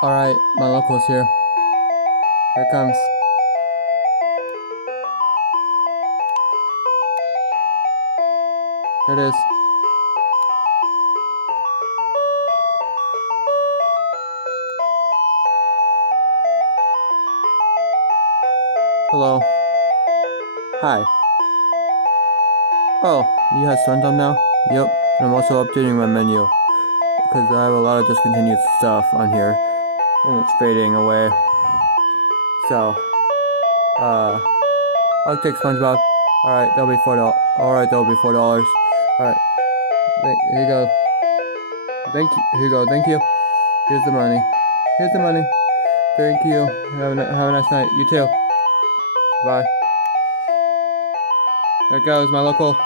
Alright, my local's here. Here it comes. Here it is. Hello. Hi. Oh, you have SpongeBob now? Yep. And I'm also updating my menu. Because I have a lot of discontinued stuff on here. And it's fading away. So, I'll take SpongeBob. Alright, that'll be $4. Alright, that'll be $4. Alright. Here you go. Thank you. Here you go. Thank you. Here's the money. Here's the money. Thank you. Have a nice night. You too. Bye. There goes my local.